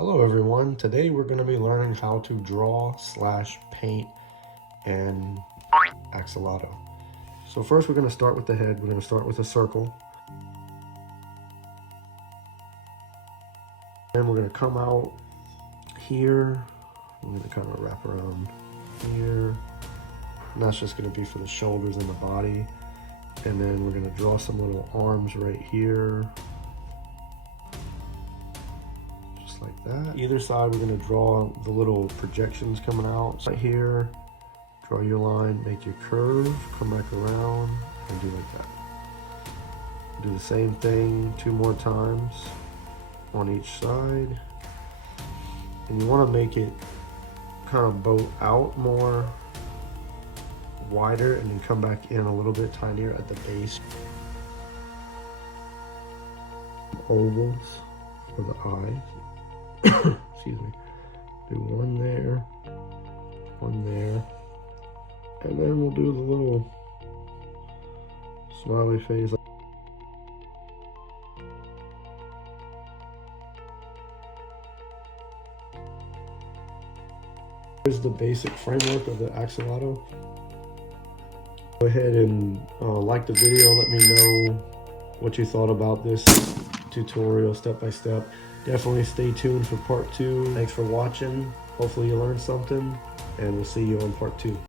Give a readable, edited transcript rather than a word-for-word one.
Hello everyone, today we're going to be learning how to draw / paint an axolotl. So first we're going to start with the head. We're going to start with a circle. Then we're going to come out here. I'm going to kind of wrap around here. And that's just going to be for the shoulders and the body. And then we're going to draw some little arms right here. Like that. Either side, we're going to draw the little projections coming out. Right here, draw your line, make your curve, come back around, and do like that. Do the same thing 2 more times on each side. And you want to make it kind of bow out more wider and then come back in a little bit tinier at the base. Ovals for the eyes. Excuse me. Do one there, and then we'll do the little smiley face. Here's the basic framework of the axolotl. Go ahead and like the video. Let me know what you thought about this tutorial step by step. Definitely stay tuned for part 2. Thanks for watching. Hopefully you learned something, and we'll see you on part 2.